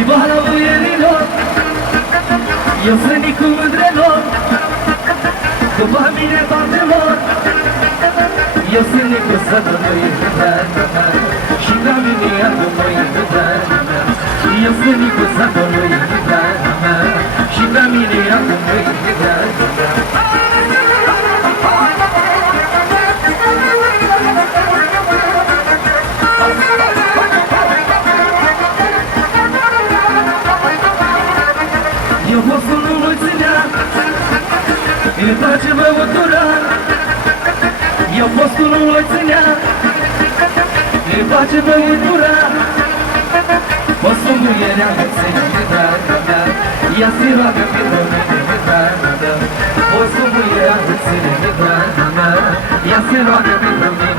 și boala băierilor. Eu sunt Nicu Mândrelor După mine toate lor. Eu sunt Nicu Sădă, mă iubită Și ca mine iar mă iubită eu sunt Nicu Sătului Și ca mine iată măi Eu postul nu mulțimea Îmi place băutura. Eu postul nu mulțimea Îmi place băutura Postul nu era mulțimea draga mea Ea se roagă pentru mine draga mea Postul nu era mulțimea